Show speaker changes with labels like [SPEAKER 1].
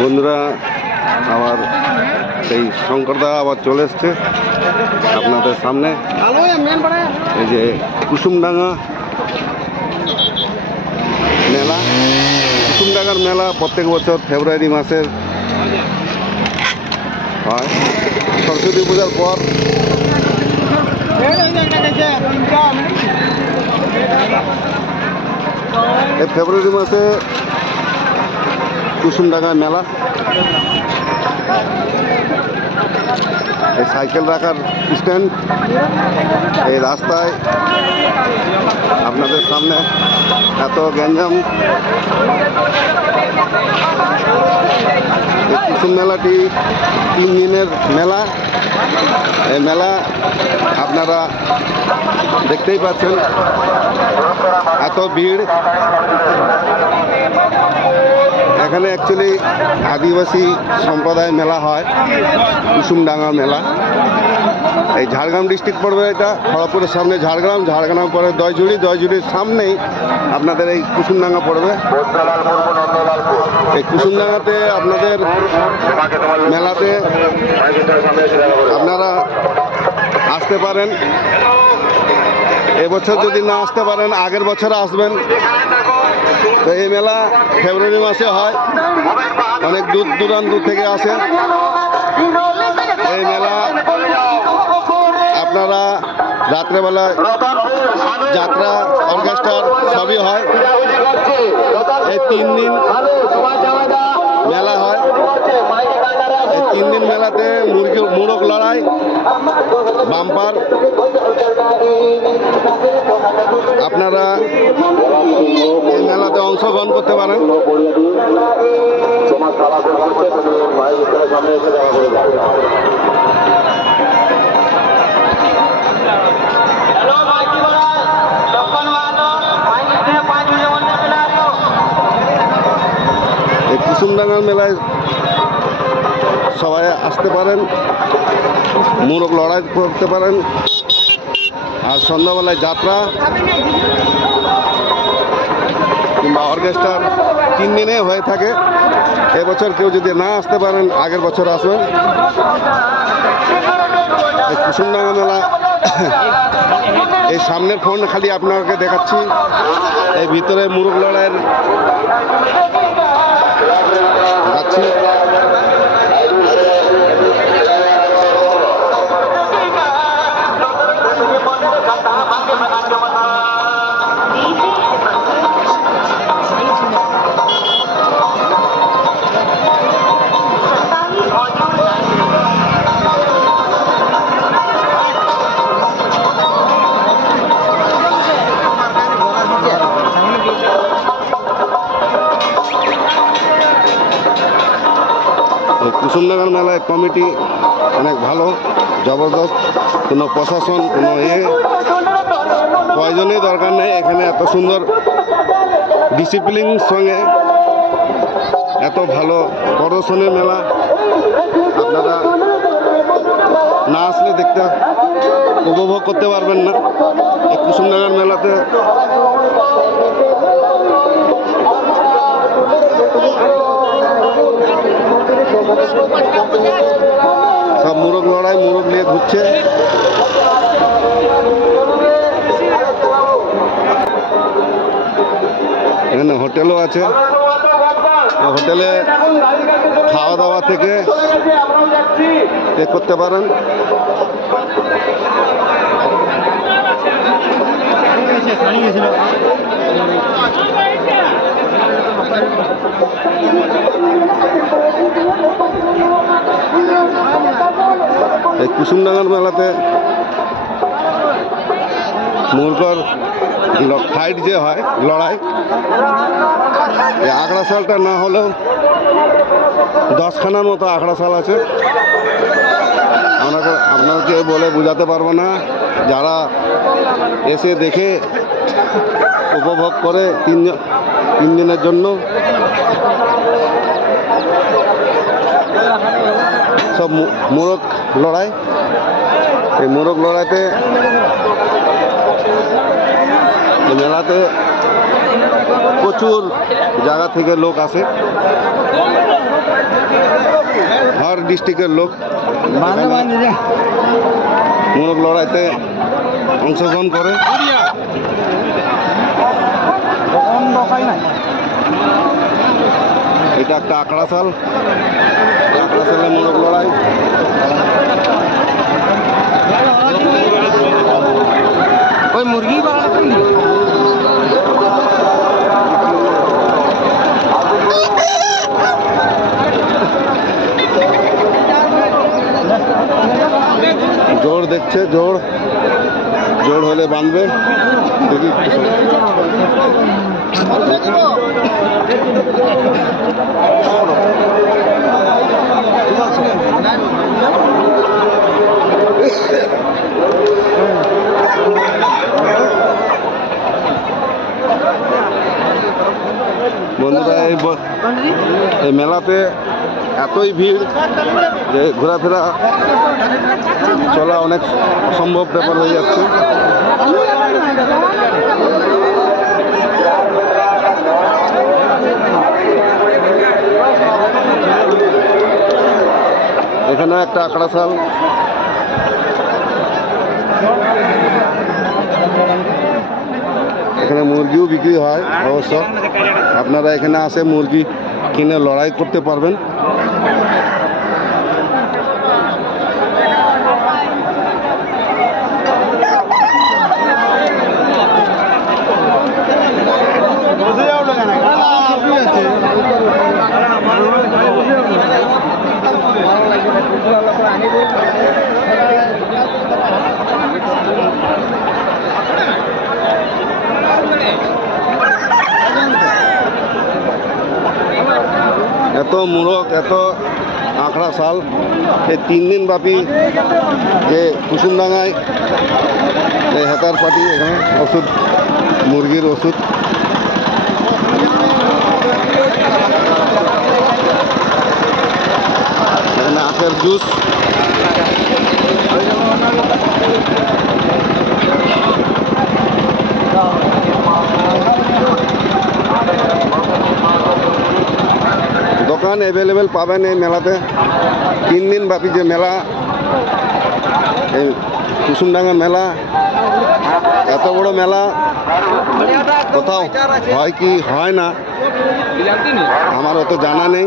[SPEAKER 1] বন্ধুরা আবার সেই শঙ্করদা আবার চলে এসছে আপনাদের সামনে। এই যে কুসুমডাঙ্গা মেলা, কুসুমডাঙ্গার মেলা প্রত্যেক বছর ফেব্রুয়ারি মাসের হয়। সরস্বতী পূজার পর এই ফেব্রুয়ারি মাসে কুসুমডাঙ্গা মেলা। এই সাইকেল রাখার স্ট্যান্ড এই রাস্তায় আপনাদের সামনে এত গ্যাঞ্জাম। এই কুসুম মেলাটি তিন দিনের মেলা। এই মেলা আপনারা দেখতেই পাচ্ছেন, এত ভিড়। এখানে অ্যাকচুয়ালি আদিবাসী সম্প্রদায় মেলা হয়, কুসুমডাঙ্গা মেলা। এই ঝাড়গ্রাম ডিস্ট্রিক্ট পড়বে এটা, খড়গপুরের সামনে ঝাড়গ্রাম ঝাড়গ্রাম পরে দয়জুড়ি দয়ঝুড়ির সামনেই আপনাদের এই কুসুমডাঙ্গা পড়বে। এই কুসুমডাঙ্গাতে আপনাদের মেলাতে আপনারা আসতে পারেন। এবছর যদি না আসতে পারেন, আগের বছর আসবেন। তো এই মেলা ফেব্রুয়ারি মাসে হয়। অনেক দূর দূরান্ত থেকে আসে। এই মেলা আপনারা রাত্রেবেলায় যাত্রা অর্কেস্ট্রার সবই হয়। এই তিন দিন মেলা হয়। এই তিন দিন মেলাতে মুরগি, মুরগ লড়াই, বাম্পার। আপনারা অংশগ্রহণ করতে পারেন। কুসুমডাঙ্গার মেলায় সবাই আসতে পারেন, মোরগ লড়াই করতে পারেন, আর সন্ধ্যাবেলায় যাত্রা। কিংবা অর্কেস্ট্রার তিন দিনে হয়ে থাকে। এবছর কেউ যদি না আসতে পারেন, আগের বছর আসবেন। কুসুমডাঙ্গা মেলা, এই সামনের ফোন খালি আপনাকে দেখাচ্ছি। এই ভিতরে মুরুগ লড়াইয়ের দেখাচ্ছি এই কুসুমডাঙ্গার মেলায় কমিটি অনেক ভালো, জবরদস্ত, কোনো প্রশাসন, কোনো এ প্রয়োজনই দরকার নেই। এখানে এত সুন্দর ডিসিপ্লিন সঙ্গে এত ভালো প্রদর্শনের মেলা। আপনারা না আসলে দেখতে উপভোগ করতে পারবেন না। এই কুসুমডাঙ্গার মেলাতে সব মুরগ লড়াই, মুরগ নিয়ে ঘুরছে। এখানে হোটেলও আছে। হোটেলে খাওয়া দাওয়া থেকে এ করতে পারেন। কুসুমডাঙ্গার মেলাতে মুরগর ফাইট যে হয়, লড়াই, এই আখড়া শালটা না হলেও দশখানার মতো আখড়া শাল আছে। আপনাকে আপনাকে বলে বোঝাতে পারব না, যারা এসে দেখে উপভোগ করে তিনজন তিন দিনের জন্য সব মোরগ লড়াই। এই মোরগ লড়াইতে মেলাতে প্রচুর জায়গা থেকে লোক আসে। হর ডিস্ট্রিক্টের লোক। মোরগ লড়াইতে অংশগ্রহণ করে। এটা একটা আঁকড়া সাল আঁকড়া সালে মোরগ লড়াই।
[SPEAKER 2] ওই মুরগি
[SPEAKER 1] জোর দেখছে জোর। জোর হলে বাঁধবে। দেখি বন্ধুরা এই মেলাতে এতই ভিড় যে ঘোরাফেরা চলা অনেক সম্ভব ব্যাপার হয়ে যাচ্ছে। এখানে একটা আঁকড়া শাল। এখানে মুরগিও বিক্রি হয় অবশ্য। আপনারা এখানে আসে মুরগি কিনে লড়াই করতে পারবেন। এত মোরগ এত আঁকড়া সাল, এই তিন দিন ব্যাপী যে কুসুমডাঙ্গায় এই হেতার পাটি, এখানে ওষুধ, মুরগির ওষুধ। এখানে আখের জুস দোকান অ্যাভেলেবেল পাবেন এই মেলাতে। তিন দিন ব্যাপী যে মেলা, এই কুসুমডাঙ্গা মেলা, এত বড় মেলা, কোথাও হয় কি হয় না, আমার অত জানা নেই।